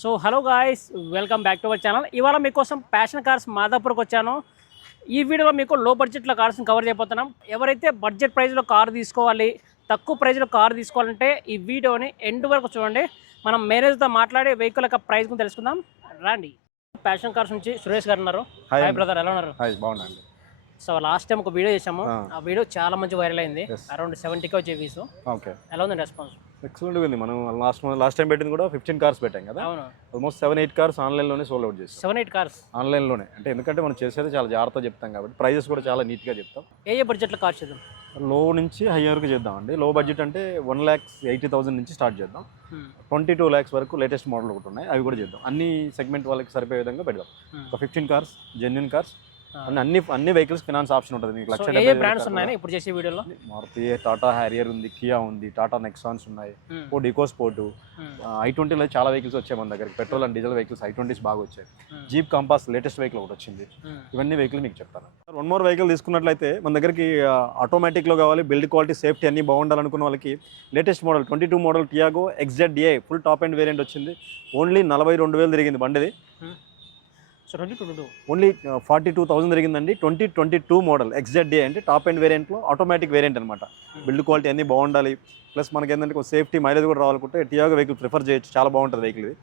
So hello guys welcome back to our channel. ఇవాళ మీకోసం passion cars మాదాపూర్కి వచ్చాను. ఈ వీడియోలో మీకు లో బడ్జెట్లో కార్స్ని కవర్ చేయబోతున్నాం. ఎవరైతే బడ్జెట్ ప్రైస్లో కార్ తీసుకోవాలి తక్కువ ప్రైస్లో కార్ తీసుకోవాలంటే ఈ వీడియోని ఎండ్ వరకు చూడండి. మనం మేనేజ్తో మాట్లాడి వెహికల్ యొక్క ప్రైస్ గురించి తెలుసుకుందాం. రండి. ప్యాషన్ కార్స్ నుంచి సురేష్ గారు ఉన్నారు. హాయ్. బ్రదర్ ఎలా ఉన్నారు? హాయ్ బాగున్నాండి సో లాస్ట్ టైం ఒక వీడియో చేసాము ఆ. వీడియో చాలా మంచి వైరల్ అయింది. అరౌండ్ సెవెంటీకి వచ్చే వ్యూస్ ఓకే. ఎలా ఉంది రెస్పాన్స్? ఎక్సలెంట్గా ఉంది. మనం లాస్ట్ లాస్ట్ టైం పెట్టింది కూడా ఫిఫ్టీన్ కార్స్ పెట్టాం కదా? ఆల్మోస్ట్ సెవెన్ ఎయిట్ కార్స్ ఆన్లైన్లోనే సోల్ అవుట్ చేస్తాం సెవెన్ ఎయిట్ కార్స్ ఆన్లైన్లోనే అంటే ఎందుకంటే మనం చేసేది చాలా జాగ్రత్తగా చెప్తాం కాబట్టి ప్రైజెస్ కూడా చాలా నీట్గా చెప్తాం. ఏ ఏ బడ్జెట్లో కార్ చేద్దాం? లో నుంచి హై వరకు చేద్దాం అండి లో బడ్జెట్ అంటే వన్ ల్యాక్స్ ఎయిటీ థౌసండ్ నుంచి స్టార్ట్ చేద్దాం. Hmm. ట్వంటీ టూ ల్యాక్స్ వరకు లేటెస్ట్ మోడల్ ఒకటి ఉన్నాయి. అవి కూడా చేద్దాం. అన్ని సెగ్మెంట్ వాళ్ళకి సరిపోయే విధంగా పెడదాం. Hmm. ఒక ఫిఫ్టీన్ కార్స్ జెన్యున్ కార్స్. అన్ని అన్ని వెహికల్స్ ఫినాన్స్ ఆప్షన్ ఉంటుంది. మీకు లక్ష ఏ ఏ బ్రాండ్స్ కార్ ఉన్నాయని ఇప్పుడు చేసే వీడియోలో? మారుతి టాటా హ్యారియర్ ఉంది కియా ఉంది టాటా నెక్సాన్స్ ఉన్నాయి. ఓ డికో స్పోర్టు. ఐ ట్వంటీలో చాలా వెహికల్స్ వచ్చాయి మన దగ్గర petrol and diesel vehicles i twenties బాగా వచ్చాయి. జీప్ కంపాస్ లేటెస్ట్ వెహికల్ ఒకటి వచ్చింది. ఇవన్నీ వెహికల్ మీకు చెప్తాను. వన్ మోర్ వెహికల్ తీసుకున్నట్లయితే మన దగ్గరికి ఆటోమేటిక్లో కావాలి బిల్డ్ క్వాలిటీ సేఫ్టీ అన్ని బాగుండాలనుకున్న వాళ్ళకి latest model twenty two model Tiago XZ DI full top end variant వచ్చింది. ఓన్లీ నలభై రెండు వేలు తిరిగింది బండిది. Only forty two thousand తిరిగిందండి twenty twenty two model XZ DI అంటే టాప్ అండ్ వేరియంట్లో ఆటోమేటిక్ వేరియంట్ అనమాట బిల్డ్ క్వాలిటీ అన్నీ బాగుండాలి. ప్లస్ మనకి ఏంటంటే కొంచెం సేఫ్టీ మైలేజ్ కూడా రావాలనుకుంటే టియాగో వెహికల్ ప్రిఫర్ చేయొచ్చు. చాలా బాగుంటుంది వెహికల్ ఇది.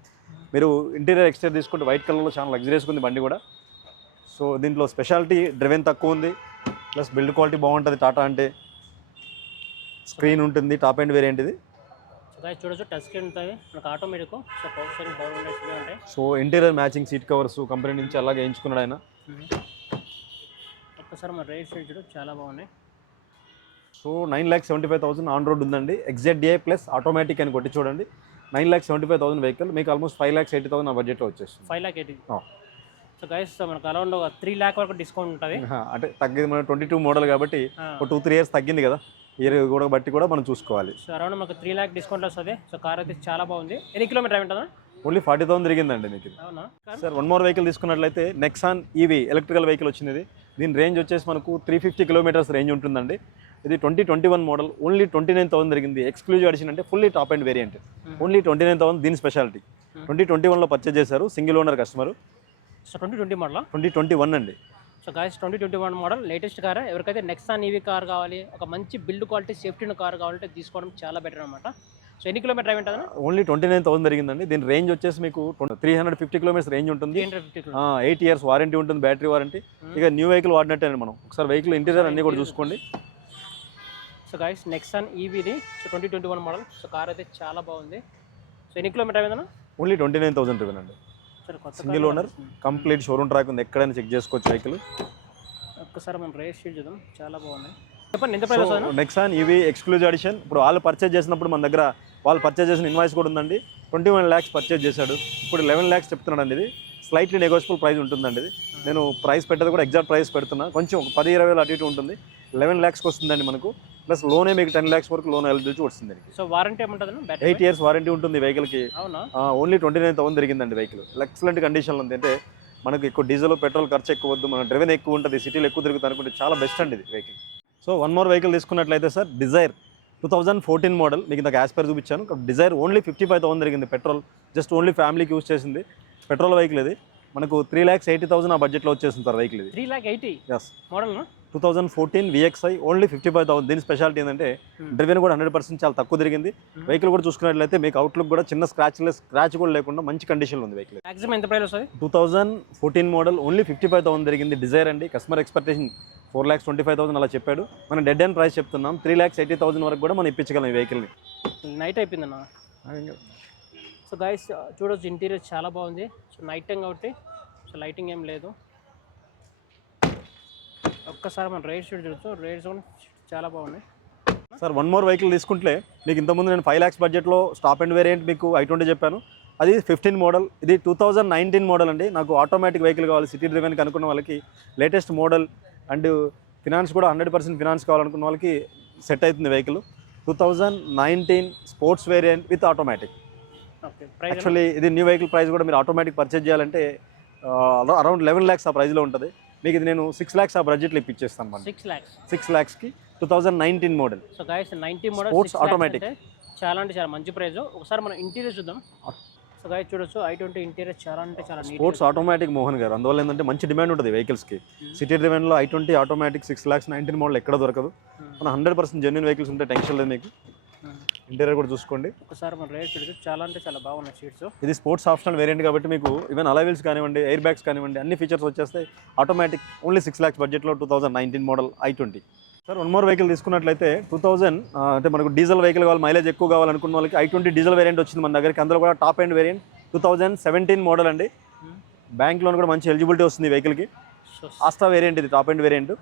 మీరు ఇంటీరియర్ ఎక్స్టీరియర్ తీసుకుంటే వైట్ కలర్లో చాలా లగ్జరీస్గా ఉంది బండి కూడా. సో దీంట్లో స్పెషాలిటీ డ్రివెన్ తక్కువ ఉంది. ప్లస్ బిల్డ్ క్వాలిటీ బాగుంటుంది టాటా అంటే. స్క్రీన్ ఉంటుంది టాప్ అండ్ వేరియంట్ ఇది. చూడొచ్చు టచ్ స్క్రీన్ ఉంటుంది. మనకు automatic so power steering power windows ఇవే ఉంటాయి. So interior matching seat covers company నుంచి అలాగే వేయించుకున్నాడు ఆయన. ఒక్కసారి మన రైట్ సైడ్ చూడు చాలా బాగున్నాయి. So nine lakh seventy five thousand on road ఉందండి ఎగ్జాక్ట్ డిఐ ప్లస్ ఆటోమేటిక్ అని కొట్టి చూడండి. Nine lakh seventy five thousand vehicle మీకు almost five lakhs eighty thousand ఆ బడ్జెట్లో వచ్చేస్తుంది. Five lakh eighty. So guys మనకు అరౌండ్ ఒక త్రీ ల్యాక్ వరకు డిస్కౌంట్ ఉంటుంది. అంటే తగ్గింది మన ట్వంటీ టూ మోడల్ కాబట్టి ఒక టూ త్రీ ఇయర్స్ తగ్గింది కదా. ఇయర్ కూడా బట్టి కూడా మనం చూసుకోవాలి. సో అరౌండ్ మనకు త్రీ ల్యాక్ డిస్కౌంట్ వస్తుంది. సో కార్ అయితే చాలా బాగుంది. ఎన్ని కిలోమీటర్ ఉంటుందా ఓన్లీ ఫార్టీ థౌసండ్ తిరిగిందండి మీకు సార్ వన్ మోర్ వెహికల్ తీసుకున్నట్లయితే నెక్సాన్ ఈవీ ఎలక్ట్రికల్ వెహికల్ వచ్చింది ఇది. దీని రేంజ్ వచ్చేసి మనకు త్రీ ఫిఫ్టీ కిలోమీటర్స్ రేంజ్ ఉంటుందండి. ఇది twenty twenty one model only twenty nine thousand తిరిగింది. ఎక్స్క్లూజివ్ ఎడిషన్ అంటే fully top end variant only twenty nine thousand దీని స్పెషాలిటీ ట్వంటీ ట్వంటీ వన్లో పర్చేజ్ చేశారు single owner customer so twenty twenty model twenty twenty one అండి. So guys twenty twenty one model latest car. ఎవరికైతే Nexon EV car కావాలి ఒక మంచి build quality safety ఉన్న car కావాలంటే తీసుకోవడం చాలా బెటర్ అనమాట సో ఎన్ని కిలోమీటర్ డ్రైవ్ ఉంటుందా ఓన్లీ ట్వంటీ నైన్ థౌసండ్ తిరిగిందండి దీని రేంజ్ వచ్చేసి మీకు three hundred fifty kilometres range ఉంటుంది. ఎయిట్ ఇయర్స్ వారంటీ ఉంటుంది బ్యాటరీ వారంటీ ఇక న్యూ వెహికల్ వాడినట్టే మనం. ఒకసారి వెహికల్ ఇంటీరియర్ అన్ని కూడా చూసుకోండి. So guys Nexon ఈవీది so twenty twenty one model so car అయితే చాలా బాగుంది. సో ఎన్ని కిలోమీటర్ అయిందన్నా ఓన్లీ ట్వంటీ నైన్ థౌసండ్ అండి owner? వస్తుంది. కంప్లీట్ షోరూమ్ ట్రాక్ ఉంది. ఎక్కడైనా చెక్ చేసుకోవచ్చు వెహికల్ ఒక్కసారి మనం రేస్ షీట్ చూద్దాం. చాలా బాగుంది చెప్పండి ఎంత ప్రైస్ వస్తుంది? నెక్సాన్ ఇవి ఎక్స్క్లూజివ్ ఎడిషన్ ఇప్పుడు వాళ్ళు పర్చేజ్ చేసినప్పుడు మన దగ్గర వాళ్ళు పర్చేజ్ చేసిన ఇన్వాయిస్ కూడా ఉందండి. ట్వంటీ వన్ ల్యాక్స్ పర్చేజ్ చేశాడు. ఇప్పుడు లెవెన్ ల్యాక్స్ చెప్తున్నాడు అండి ఇది. స్లైట్లీ నెగోషియబుల్ ప్రైస్ ఉంటుందండి ఇది. నేను ప్రైస్ పెట్టేది కూడా ఎగ్జాక్ట్ ప్రైస్ పెడుతున్నా. కొంచెం ఒక పది ఇరవై వేలు అటు ఇటు ఉంటుంది. లెవెన్ ల్యాక్స్కి వస్తుందండి మనకు. ప్లస్లోనే మీకు టెన్ ల్యాక్స్ వరకు లోన్ ఎలిజిబిలిటీ వస్తుంది సో వారంటీ ఏముంటుంది ఎయిట్ ఇయర్స్ వారంటీ ఉంటుంది వెహికల్కి అవునా? ఓన్లీ ట్వంటీ నైన్ థౌసండ్ తిరిగిందండి వెహికల్ ఎక్సలెంట్ కండిషన్లో ఉంది. అంటే మనకు ఎక్కువ డీజిల్ పెట్రోల్ ఖర్చు ఎక్కువ వద్దు. మన డ్రైవెన్ ఎక్కువ ఉంటుంది. సిటీలో ఎక్కువ తిరుగుతుంది అనుకుంటే చాలా బెస్ట్ అండి ఇది vehicle so one more vehicle తీసుకున్నట్లయితే sir Dzire two thousand fourteen model మీకు ఇంత గ్యాస్ పేరు చూపించాను. Dzire only fifty five thousand తిరిగింది పెట్రోల్ జస్ట్ ఓన్లీ ఫ్యామిలీకి యూస్ చేసింది. పెట్రోల్ వెహికల్ ఇది. మనకు త్రీ ల్యాక్స్ ఎయిటీ థౌసండ్ ఆ బడ్జెట్లో వచ్చేసింది సార్ వెహికల్ ఇది. Three lakh eighty yes model two thousand fourteen VXI only fifty five thousand దీని స్పెషాలిటీ ఏంటంటే Hmm. డ్రివెన్ కూడా హండ్రెడ్ పర్సెంట్ చాలా తక్కువ తిరిగింది. Hmm. వెహికల్ కూడా చూసుకున్నట్లయితే మీకు అవుట్లుక్ కూడా చిన్న స్క్రాచ్ స్క్రాచ్ కూడా లేకుండా మంచి కండిషన్లో ఉంది వెహికల్ మాక్సిమం ఎంత ప్రైస్ వస్తుంది? Two thousand fourteen model only fifty five thousand జరిగింది డిజైర్ అండి. Customer expectation four lakhs twenty five thousand అలా చెప్పాడు. మనం డెడ్ అండ్ ప్రైస్ చెప్తున్నాం. త్రీ ల్యాక్స్ ఎయిటీ థౌసండ్ వరకు కూడా మనం ఇప్పించగలం ఈ వెహికల్ని నైట్ అయిపోయిందన్న సో గైస్ చూడొచ్చు. ఇంటీరియర్ చాలా బాగుంది. సో నైట్ టైం కాబట్టి సో లైటింగ్ ఏం లేదు. ఒక్కసారి మనం రేట్స్ చూడొచ్చు. రేట్స్ కూడా చాలా బాగున్నాయి. సార్ వన్ మోర్ వెహికల్ తీసుకుంటే మీకు ఇంతకుముందు నేను ఫైవ్ ల్యాక్స్ బడ్జెట్లో స్టాప్ అండ్ వేరియంట్ మీకు ఐ ట్వంటీ చెప్పాను. అది ఫిఫ్టీన్ మోడల్ ఇది టూ థౌజండ్ నైన్టీన్ మోడల్ అండి. నాకు ఆటోమేటిక్ వెహికల్ కావాలి సిటీ డ్రైవెన్కి అనుకున్న వాళ్ళకి లేటెస్ట్ మోడల్ అండ్ ఫినాన్స్ కూడా హండ్రెడ్ పర్సెంట్ ఫినాన్స్ కావాలనుకున్న వాళ్ళకి సెట్ అవుతుంది vehicle two thousand nineteen sports variant with automatic actually ఇది న్యూ వెహికల్ ప్రైస్ కూడా మీరు ఆటోమేటిక్ పర్చేజ్ చేయాలంటే అరౌండ్ లెవెన్ ల్యాక్స్ ఆ ప్రైస్లో ఉంటుంది. మీకు ఇది నేను సిక్స్ ల్యాక్స్ ఆ బడ్జెట్లో ఇప్పించేస్తాను మన six lakhs six ల్యాక్స్కి two thousand nineteen model so guys ninety model Sports automatic. చాలా అంటే చాలా మంచి ప్రైస్ ఒకసారి మనం ఇంటీరియర్ చూద్దాం. సో గాయ చూడొచ్చు ఐ ట్వంటీ ఇంటీరియర్ చాలా అంటే చాలా స్పోర్ట్స్ ఆటోమేటిక్ మోహన్ గారు. అందువల్ల ఏంటంటే మంచి డిమాండ్ ఉంటుంది వెహికల్స్కి city రివెన్లో i twenty automatic six lakhs nineteen model ఎక్కడ దొరకదు. మన హండ్రెడ్ పర్సెంట్ జెన్యున్ వెహికల్స్ ఉంటే టెన్షన్ లేదు మీకు. ఇంటీరియర్ కూడా చూసుకోండి. ఒకసారి మన రేట్ చూడొచ్చు చాలా అంటే చాలా బాగున్నాయి సీట్స్ ఇది స్పోర్ట్స్ ఆప్షనల్ వేరియంట్ కాబట్టి మీకు ఈవెన్ అలవెల్స్ కానివ్వండి ఎయిర్ బ్యాగ్స్ కానివ్వండి అన్ని ఫీచర్స్ వచ్చేస్తాయి. ఆటోమేటిక్ ఓన్లీ సిక్స్ ల్యాక్స్ బడ్జెట్లో two thousand nineteen model i twenty sir one more vehicle తీసుకున్నట్లయితే టూ థౌసండ్ అంటే మనకు డీజిల్ వెహికల్ కావాలి మైలేజ్ ఎక్కువ కావాలనుకున్న వాళ్ళకి ఐ ట్వంటీ డీజిల్ వేరియంట్ వచ్చింది మన దగ్గరికి. అందులో కూడా top end variant two thousand seventeen model అండి. బ్యాంక్ లోన్ కూడా మంచి ఎలిజిబిలిటీ వస్తుంది వెహికల్కి సో ఆస్టా వేరియంట్ ఇది టాప్ ఎండ్ వేరియంట్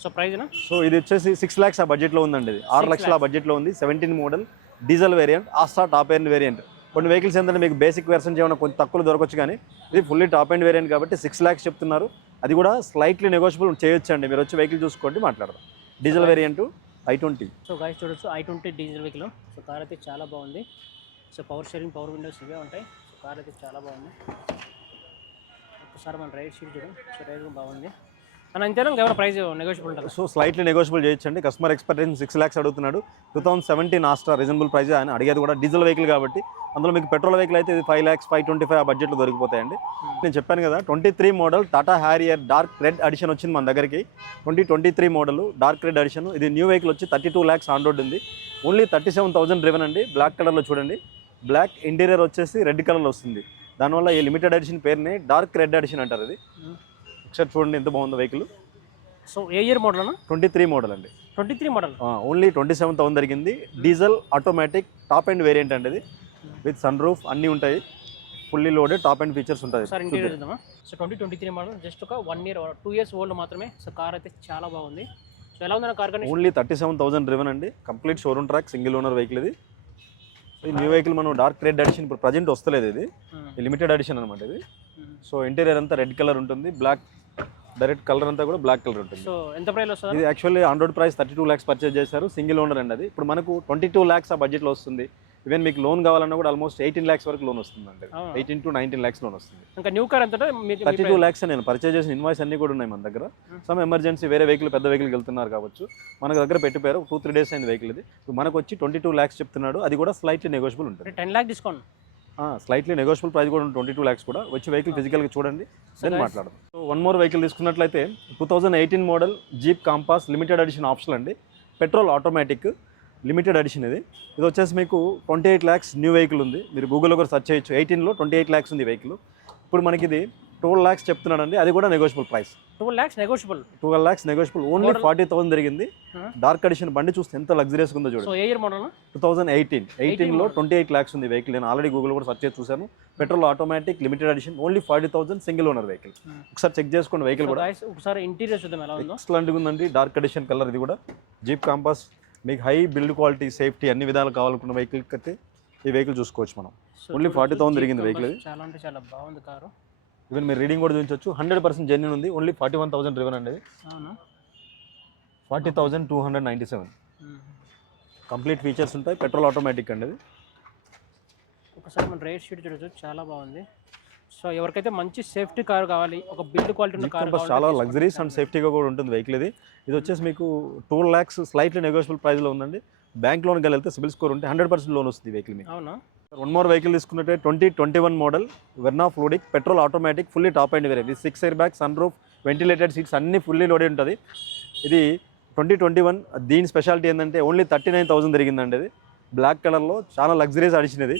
సో ప్రైజ్నా సో ఇది వచ్చేసి సిక్స్ ల్యాక్స్ ఆ బడ్జెట్లో ఉందండి ఇది. ఆరు లక్షల బడ్జెట్లో ఉంది. Seventeen model diesel variant Asta top end variant కొన్ని వెహికల్స్ ఏంటంటే మీకు బేసిక్ వెర్షన్ ఏమైనా కొంచెం తక్కువ దొరకవచ్చు కానీ ఇది ఫుల్లీ టాప్ ఎండ్ వేరియంట్ కాబట్టి సిక్స్ ల్యాక్స్ చెప్తున్నారు. అది కూడా స్లైట్లీ నెగోషియబుల్ చేయొచ్చు అండి మీరు వచ్చి వెహికల్ చూసుకోండి మాట్లాడదాం. Diesel variant i twenty so guys చూడొచ్చు. I twenty diesel vehicle so car అయితే చాలా బాగుంది. So power steering power windows ఇవే ఉంటాయి. సో కార్ అయితే చాలా బాగుంది. ఒకసారి మన రైట్ సీట్ చూడండి సో రైట్ బాగుంది. అని అంతేనా ఇంకేమైనా ప్రైస్ నెగోషియబుల్ ఉంటుంది? సో స్లైట్లీ నెగోషియబుల్ చేయొచ్చండి. కస్టమర్ ఎక్స్పెక్టేషన్ సిక్స్ ల్యాక్స్ అడుగుతున్నాడు. Two thousand seventeen Asta reasonable price ఆయన అడిగేది కూడా డీజిల్ వెహికల్ కాబట్టి అందులో మీకు పెట్రోల్ వెహికల్ అయితే ఇది five lakhs five twenty five ఆ బడ్జెట్లో దొరికిపోతాయండి. నేను చెప్పాను కదా twenty three model Tata Harrier dark red edition వచ్చింది మన దగ్గరికి. Twenty twenty three model dark red edition ఇది న్యూ వెహికల్ వచ్చి thirty two lakhs on road ఉంది. Only thirty seven thousand driven అండి బ్లాక్ కలర్లో చూడండి. బ్లాక్ ఇంటీరియర్ వచ్చేసి రెడ్ కలర్లో వస్తుంది. దానివల్ల ఈ లిమిటెడ్ ఎడిషన్ పేరుని డార్క్ రెడ్ ఎడిషన్ అంటారు ఇది. ఒకసారి చూడండి ఎంత బాగుందో వెహికల్. సో ఏ ఇయర్ మోడల్ అన్న? ట్వంటీ త్రీ మోడల్ అండి. Twenty three model. Only twenty seven thousand జరిగింది. Diesel automatic top end variant అండి ఇది విత్ సన్ రూఫ్ అన్నీ ఉంటాయి. Fully loaded top end features ఉంటాయి. ఒకసారి ఇంటీరియర్ చూద్దామా? So twenty twenty three model just ఒక one year two years old మాత్రమే. సో కార్ అయితే చాలా బాగుంది. సో ఎలా ఉందన్న car condition only thirty seven thousand driven అండి. Complete showroom track single owner vehicle ఇది. ఈ న్యూ వెహికల్ మనం డార్క్ రెడ్ ఎడిషన్ ఇప్పుడు ప్రజెంట్ వస్తలేదు ఇది. లిమిటెడ్ ఎడిషన్ అనమాట ఇది. సో ఇంటీరియర్ అంతా రెడ్ కలర్ ఉంటుంది. బ్లాక్ డైరెక్ట్ కలర్ అంతా కూడా బ్లాక్ కలర్ ఉంటుంది. సో ఎంత ప్రైస్ వస్తుంది? ఇది actually on road price thirty two lakhs purchase చేశారు. సింగిల్ ఓనర్ అండి అది. ఇప్పుడు మనకు ట్వంటీ టూ ల్యాక్స్ ఆ బడ్జెట్లో వస్తుంది. ఈవెన్ మీకు లోన్ కావాలన్నా కూడా ఆల్మోస్ట్ ఎయిటీన్ ల్యాక్స్ వరకు లోన్ వస్తుంది అండి అవునా? Eighteen to nineteen lakhs loan వస్తుంది. ఇంకా న్యూ కార్ ఎంత థర్టీ టూ ల్యాక్స్ నేను పర్చేజ్ చేసిన ఇన్వాయిస్ అన్ని కూడా ఉన్నాయి మన దగ్గర. సమ్ ఎమర్జెన్సీ వేరే వెహికల్ పెద్ద వెహికల్కి వెళ్తున్నారు కావచ్చు. మన దగ్గర పెట్టిపోయారు. టూ త్రీ డేస్ అయింది వెహికల్ ఇది. మనకు వచ్చి ట్వంటీ టూ ల్యాక్స్ చెప్తున్నాడు. అది కూడా స్లైట్లీ నెగోషియబుల్ ఉంటుంది. Ten lakh discount slightly negotiable price కూడా ట్వంటీ టూ ల్యాక్స్ కూడా. వచ్చి వెహికల్ ఫిజికల్గా చూడండి guys- మాట్లాడదాం. సో వన్ మోర్ వెహికల్ తీసుకున్నట్లయితే two thousand eighteen model Jeep Compass limited edition option అండి. పెట్రోల్ ఆటోమేటిక్ లిమిటెడ్ ఎడిషన్ ఇది. ఇది వచ్చేసి మీకు twenty eight lakhs new vehicle ఉంది. మీరు గూగుల్లో కూడా సెర్చ్ చేయొచ్చు. ఎయిటీన్లో ట్వంటీ ఎయిట్ ల్యాక్స్ ఉంది వెహికల్ ఇప్పుడు మనకి ఇది ట్వెల్వ్ ల్యాక్స్ చెప్తున్నాడండి. అది కూడా negotiable price two lakhs negotiable twelve lakhs negotiable only forty thousand జరిగింది? డార్క్ ఎడిషన్ బండి చూస్తే ఎంత లగ్జరియస్గా ఉందో చూడండి. ఏ year model two thousand eighteen ఎయిటీన్లో. ట్వంటీ ఎయిట్ ల్యాక్స్ ఉంది వెహికల్ నేను ఆల్రెడీ గూగుల్ కూడా సెర్చ్ చేసి చూశాను. Petrol automatic limited edition only forty thousand single owner vehicle Hmm. ఒకసారి చెక్ చేసుకోండి వెహికల్ కూడా. ఒకసారి ఇంటీరియర్ చూద్దాం ఎలా ఉందో. ఎక్సలెంట్గా ఉందండి. డార్క్ ఎడిషన్ కలర్ ఇది కూడా. జీప్ కాంపాస్ మీకు హై బిల్డ్ క్వాలిటీ సేఫ్టీ అన్ని విధాలు కావాలనుకున్న వెహికల్ అయితే ఈ వెహికల్ చూసుకోవచ్చు మనం. సో Only చూడొచ్చు, 40,000 Jeep తిరిగింది Compass vehicle ఇది. చాలా అంటే చాలా బాగుంది కారు. ఈవెన్ మీరు రీడింగ్ కూడా చూపించవచ్చు. హండ్రెడ్ పర్సెంట్ జెన్యున్ ఉంది. Only forty one thousand driven అండి forty thousand two hundred ninety seven complete features ఉంటాయి. పెట్రోల్ ఆటోమేటిక్ అండి ఇది. ఒకసారి మన రేట్ షీట్ చూడొచ్చు. చాలా బాగుంది. సో ఎవరికైతే మంచి సేఫ్టీ కార్ కావాలి ఒక బిల్డ్ క్వాలిటీ ఉన్న కార్ చాలా లగ్జరీస్ అండ్ సేఫ్టీగా కూడా ఉంటుంది వెహికల్ ఇది. ఇది వచ్చేసి మీకు టూ ల్యాక్స్ స్లైట్లీ నెగోషియబుల్ ప్రైస్లో ఉందండి. బ్యాంక్ లోన్కి వెళ్తే సిబిల్ స్కోర్ ఉంటే హండ్రెడ్ పర్సెంట్ లోన్ వస్తుంది వెహికల్ మీకు. అవునా? One more vehicle తీసుకున్నట్టే twenty twenty one model Verna fluidic petrol automatic fully top end వేరే ఇది six airbag sunroof ventilated seats అన్ని ఫుల్లీ లోడెడ్ ఉంటుంది. ఇది ట్వంటీ ట్వంటీ వన్ దీని స్పెషాలిటీ ఏంటంటే ఓన్లీ థర్టీ నైన్ థౌసండ్ జరిగిందండి ఇది. బ్లాక్ కలర్లో చాలా luxuries అడిచినది.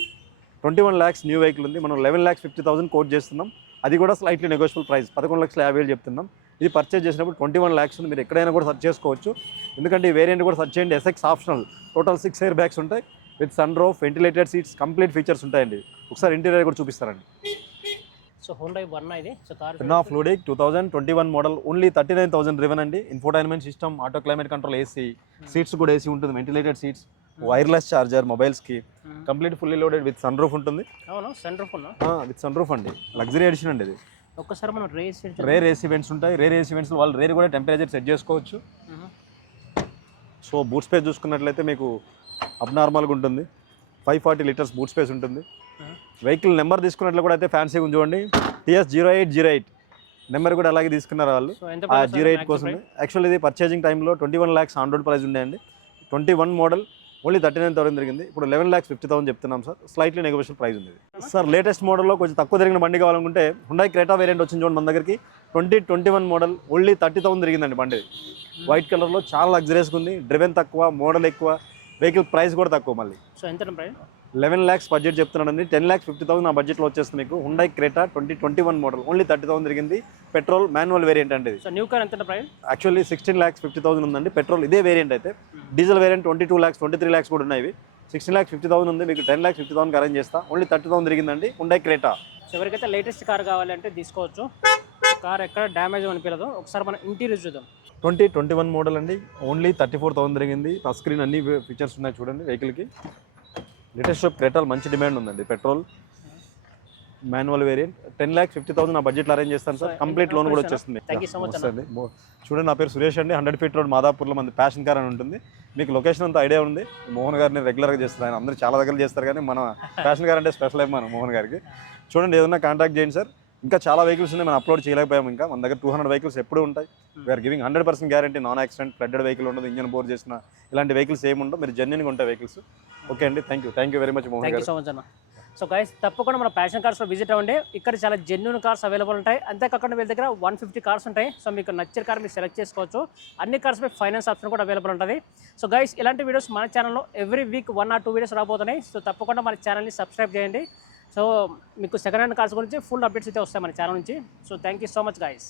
Twenty one lakhs new vehicle ఉంది. మనం eleven lakhs fifty thousand quote చేస్తున్నాం. అది కూడా స్లైట్లీ నెగోషియబుల్ ప్రైస్ పదకొండు లక్షల యాభై వేలు చెప్తున్నాం. ఇది పర్చేజ్ చేసినప్పుడు ట్వంటీ వన్ ల్యాక్స్ ఉంది. మీరు ఎక్కడైనా కూడా సర్చ్ చేసుకోవచ్చు. ఎందుకంటే ఈ వేరియంట్ కూడా సర్చ్ చేయండి SX optional total six airbags ఉంటాయి. With sunroof ventilated seats complete features ఉంటాయండి. ఒకసారి ఇంటీరియర్ కూడా చూపిస్తారండి. సో హోండా వర్ణ ఇది. So car fluidic two thousand twenty one model only thirty nine thousand driven అండి infotainment system auto climate control AC seats కూడా AC ఉంటుంది ventilated seats wireless charger మొబైల్స్కి complete fully loaded with sunroof ఉంటుంది. అవునా centre phone with sun roof అండి. Luxury edition అండి ఇది. ఒక్కసారి మనం రేస్ రేర్ ఏసీ ఈవెంట్స్ ఉంటాయి. రేర్ ఏసీ ఈవెంట్స్ వాళ్ళు రేర్ కూడా టెంపరేచర్ సెట్ చేసుకోవచ్చు. సో బూట్ స్పేస్ చూసుకున్నట్లయితే మీకు అబ్నార్మల్గా ఉంటుంది. Five forty litres boot space ఉంటుంది. వెహికల్ నెంబర్ తీసుకున్నట్లు కూడా అయితే ఫ్యాన్సీగా ఉంది చూడండి. TS zero eight zero eight number కూడా అలాగే తీసుకున్నారు వాళ్ళు. ఆ జీరో ఎయిట్ కోసం? యాక్చువల్ ఇది పర్చేజింగ్ టైంలో twenty one lakhs on road price ఉన్నాయండి. Twenty one model only thirty nine thousand జరిగింది. ఇప్పుడు లెవెన్ ల్యాక్స్ ఫిఫ్టీ థౌసండ్ చెప్తున్నాం సార్. స్లైట్లీ నెగోషియల్ ప్రైస్ ఉంది సార్ లేటెస్ట్ మోడల్లో కొంచెం తక్కువ జరిగిన బండి కావాలనుకుంటే హుండై క్రేటా వేరియంట్ వచ్చింది చూడండి మన దగ్గరికి. Twenty twenty one model only thirty thousand జరిగిందండి బండి. వైట్ కలర్లో చాలా లగ్జరీస్గా ఉంది. డ్రివెన్ తక్కువ మోడల్ ఎక్కువ. వెహికల్ ప్రైస్ కూడా తక్కువ మళ్ళీ. సో ఎంత ప్రైస్? లెవెన్ ల్యాక్స్ బడ్జెట్ చెప్తున్నాడండి టెన్ ల్యాక్స్ ఫిఫ్టీ థౌసండ్ నా బడ్జెట్లో వచ్చేస్తుంది మీకు. Hyundai Creta twenty twenty one model. Only thirty thousand జరిగింది పెట్రోల్ మాన్యువల్ వేరియంట్ అండి న్యూ కార్ ఎంత price? Actually sixteen lakhs fifty thousand ఉందండి. పెట్రోల్ ఇదే వేరియంట్ అయితే. Diesel variant twenty two lakhs twenty three lakhs కూడా ఉన్నాయి సిక్స్టీన్ ల్యాక్స్ ఫిఫ్టీ థౌసండ్ ఉంది. మీకు ten lakhs fifty thousand arrange చేస్తా. ఓన్లీ థర్టీ థౌసండ్ జరిగిందండి హుండై క్రేటా ఎవరికైతే లేటెస్ట్ కార్ కావాలంటే తీసుకోవచ్చు. కార్ ఎక్కడ డ్యామేజ్ అనిపించదు ఒకసారి మనం ఇంటీరియర్ చూద్దాం. ట్వంటీ ట్వంటీ వన్ మోడల్ అండి. ఓన్లీ థర్టీ ఫోర్ థౌసండ్ జరిగింది. టచ్ స్క్రీన్ అన్ని ఫీచర్స్ ఉన్నాయి చూడండి వెహికల్కి లేటెస్ట్ క్రేటాల్ మంచి డిమాండ్ ఉందండి. Petrol manual variant ten lakhs fifty thousand నా బడ్జెట్లో అరేంజ్ చేస్తాను సార్. కంప్లీట్ లోన్ కూడా వచ్చేస్తుంది. మో- చూడండి నా పేరు సురేష్ అండి. హండ్రెడ్ ఫీట్ రోడ్ మాదాపూర్లో మంది ప్యాషన్ కార్ అని ఉంటుంది. మీకు లొకేషన్ అంతా ఐడియా ఉంది. మోహన్ గారిని రెగ్యులర్గా చేస్తారు. ఆయన అందరూ చాలా దగ్గర చేస్తారు కానీ మన ప్యాషన్ కార్ అంటే స్పెషల్ అయిపోయాను మోహన్ గారికి. చూడండి ఏదన్నా కాంటాక్ట్ చేయండి సార్. ఇంకా చాలా వెహికల్స్ ఉన్నాయి మనం అప్లోడ్ చేయలేకపోయాం ఇంకా. మన దగ్గర టూ హండ్రెడ్ వెహికల్స్ ఎప్పుడు ఉంటాయి. We're giving hundred percent guarantee non accident flooded vehicle ఉండదు ఇంజన్ బోర్ చేసిన. ఇలాంటి వెహికల్స్ ఏమి ఉండవు మీరు జెన్యున్గా ఉంటాయి వెహికల్స్ ఓకే అండి thank you thank you very much Mohan thank గారు. యూ సో మచ్ అన్న. సో గైస్ తప్పకుండా మన ప్యాషన్ కార్స్లో విజిట్ అవ్వండి. ఇక్కడ చాలా జెన్యున్ కార్స్ అవైలబుల్ ఉంటాయి. అంతేకాకుండా వీళ్ళ దగ్గర వన్ ఫిఫ్టీ కార్స్ ఉంటాయి. సో మీకు నచ్చిన కార్ మీరు సెలెక్ట్ చేసుకోవచ్చు. అన్ని కార్స్ పై ఫైనాన్స్ ఆప్షన్ కూడా అవైలబుల్ ఉంటుంది. సో గైస్ ఇలాంటి వీడియోస్ మన ఛానల్లో every week one or two videos రాబోతున్నాయి. సో తప్పకుండా మన ఛానల్ని సబ్స్క్రైబ్ చేయండి. సో మీకు సెకండ్ హ్యాండ్ కార్స్ గురించి ఫుల్ అప్డేట్స్ అయితే వస్తాయి మన ఛానల్ నుంచి. So thank you so much guys